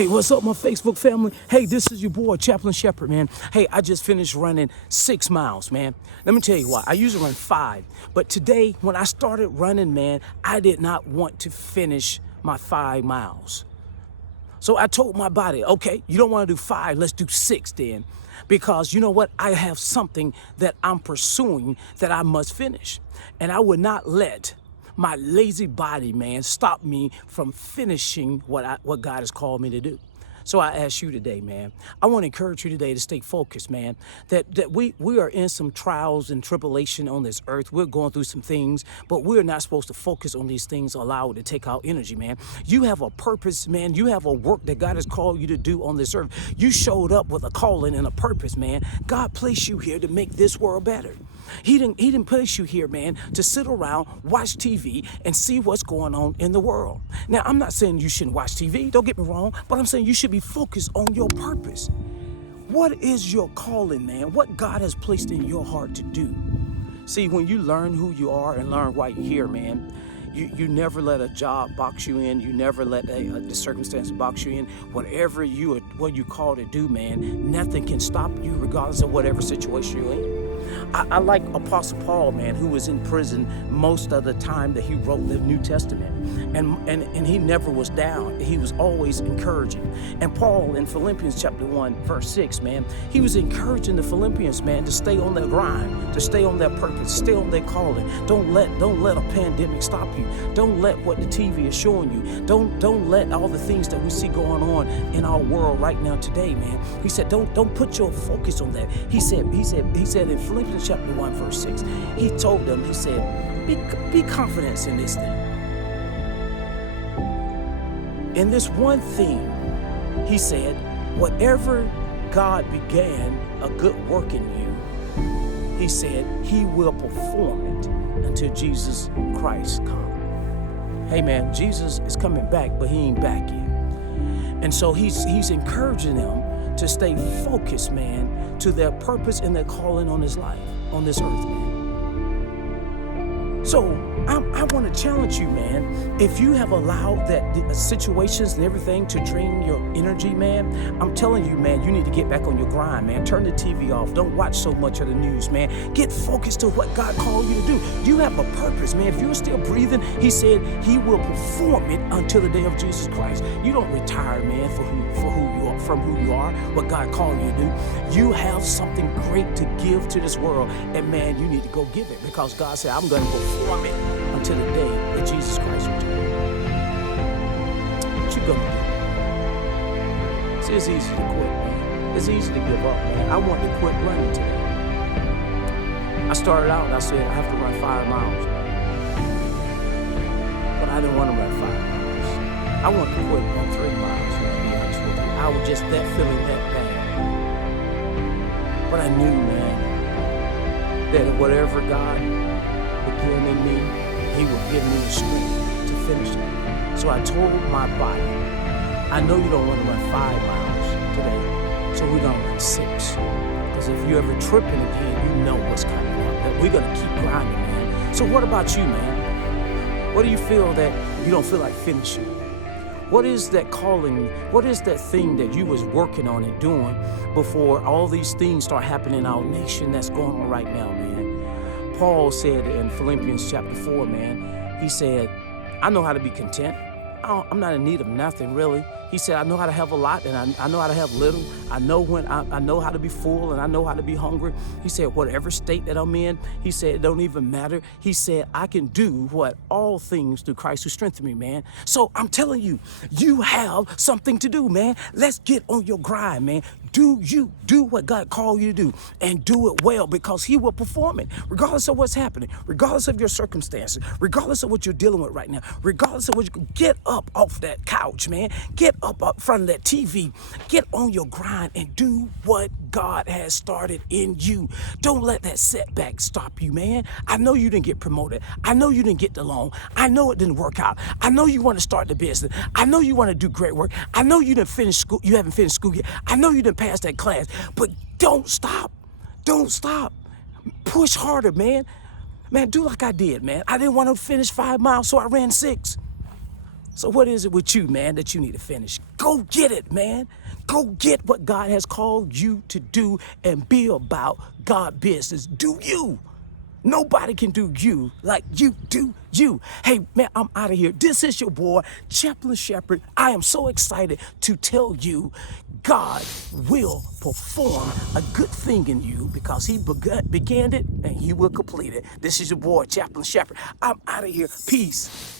Hey, what's up, my Facebook family? Hey, this is your boy, Chaplain Shepherd, man. Hey, I just finished running 6 miles, man. Let me tell you why. I usually run 5. But today, when I started running, man, I did not want to finish my 5 miles. So I told my body, okay, you don't want to do 5, let's do 6 then. Because you know what? I have something that I'm pursuing that I must finish. And I would not let my lazy body, man, stop me from finishing what God has called me to do. So I ask you today, man, I want to encourage you today to stay focused, man, that we are in some trials and tribulation on this earth. We're going through some things, but we're not supposed to focus on these things, allow it to take our energy, man. You have a purpose, man. You have a work that God has called you to do on this earth. You showed up with a calling and a purpose, man. God placed you here to make this world better. He didn't place you here, man, to sit around, watch TV, and see what's going on in the world. Now, I'm not saying you shouldn't watch TV, don't get me wrong, but I'm saying you should be focused on your purpose. What is your calling, man? What God has placed in your heart to do? See, when you learn who you are and learn why you're here, man, you never let a job box you in. You never let the circumstance box you in. Whatever what you call to do, man, nothing can stop you regardless of whatever situation you're in. I like Apostle Paul, man, who was in prison most of the time that he wrote the New Testament. And he never was down. He was always encouraging. And Paul in Philippians chapter 1, verse 6, man, he was encouraging the Philippians, man, to stay on their grind, to stay on their purpose, stay on their calling. Don't let a pandemic stop you. Don't let what the TV is showing you. Don't let all the things that we see going on in our world right now today, man. He said, don't put your focus on that. He said in Philippians chapter 1, verse 6, he told them, he said, be confident in this thing. In this one thing, he said, whatever God began a good work in you, he said, he will perform it until Jesus Christ comes. Hey man, Jesus is coming back, but he ain't back yet. And so he's encouraging them to stay focused, man, to their purpose and their calling on this life, on this earth, man. So I want to challenge you, man. If you have allowed the situations and everything to drain your energy, man, I'm telling you, man, you need to get back on your grind, man. Turn the TV off. Don't watch so much of the news, man. Get focused to what God called you to do. You have a purpose, man. If you're still breathing, he said he will perform it until the day of Jesus Christ. You don't retire, man, from who you are, what God called you to do. You have something great to give to this world, and man, you need to go give it, because God said, I'm going to perform it until the day that Jesus Christ returns. What you gonna do? See, it's easy to quit, man. It's easy to give up, man. I want to quit running today. I started out and I said, I have to run 5 miles. But I didn't want to run 5 miles. I wanted to quit on 3 miles, man, to be honest with you. I was just feeling that bad. But I knew, man, that whatever God began in me, he would give me the strength to finish it. So I told my body, I know you don't want to run 5 miles today, so we're going to run 6. Because if you're ever tripping again, you know what's coming up. That we're going to keep grinding, man. So what about you, man? What do you feel that you don't feel like finishing? What is that calling? What is that thing that you was working on and doing before all these things start happening in our nation that's going on right now, man? Paul said in Philippians chapter 4, man, he said, I know how to be content. I'm not in need of nothing, really. He said, I know how to have a lot and I know how to have little. I know how to be full and I know how to be hungry. He said, whatever state that I'm in, he said, it don't even matter. He said, I can do all things through Christ who strengthened me, man. So I'm telling you, you have something to do, man. Let's get on your grind, man. Do what God called you to do, and do it well, because he will perform it regardless of what's happening, regardless of your circumstances, regardless of what you're dealing with right now, regardless of what you get up off that couch, man. Get up front of that TV. Get on your grind and do what God has started in you. Don't let that setback stop you, man. I know you didn't get promoted. I know you didn't get the loan. I know it didn't work out. I know you want to start the business. I know you want to do great work. I know you didn't finish school. You haven't finished school yet. I know you didn't pass that class, but don't stop. Don't stop. Push harder, man. Man, do like I did, man. I didn't want to finish 5 miles, so I ran 6. So what is it with you, man, that you need to finish? Go get it, man. Go get what God has called you to do and be about God business. Do you. Nobody can do you like you do you. Hey, man, I'm out of here. This is your boy, Chaplain Shepherd. I am so excited to tell you God will perform a good thing in you because he began it and he will complete it. This is your boy, Chaplain Shepherd. I'm out of here. Peace.